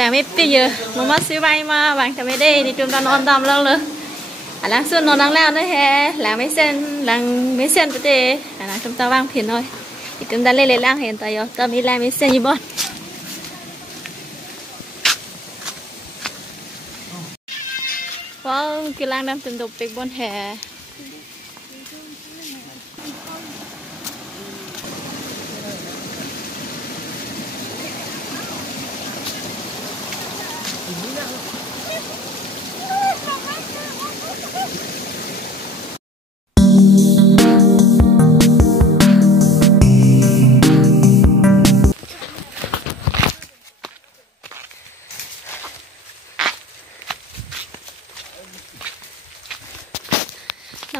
làm mấy bây giờ mà mất siêu bay mà bạn thằng mấy đây thì chúng ta non tầm lâu rồi láng xuân non đang lao nữa he làm mấy sen cái tê là chúng ta vang phiền thôi thì chúng ta lên lang hiện tại rồi tâm đi làm mấy sen như bọn vâng cái lang đang từng đục việc bọn hè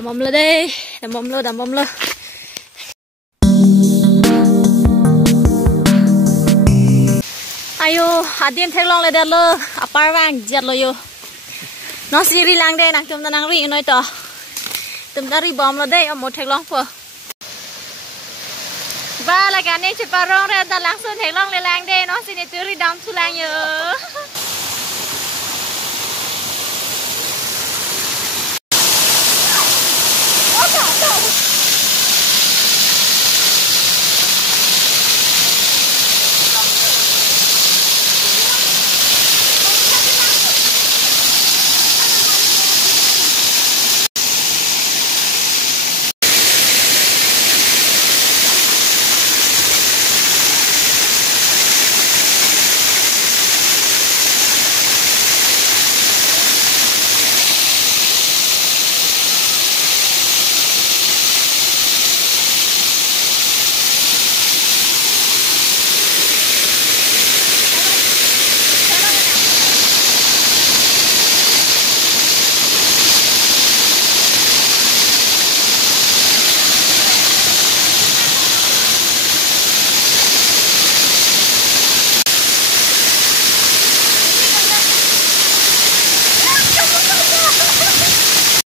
đầm bom lơ đây đầm bom lơ ayo hadian thek long le da lơ apar wang jet lo yo nó siri lang đây nang tum ta nang ri noi to tum ta ri bom lo đây một thek long phơ và là cái này chỉ parong ra ta lang xuân thek long le lang đây nó xin tu ri dam tu lang yo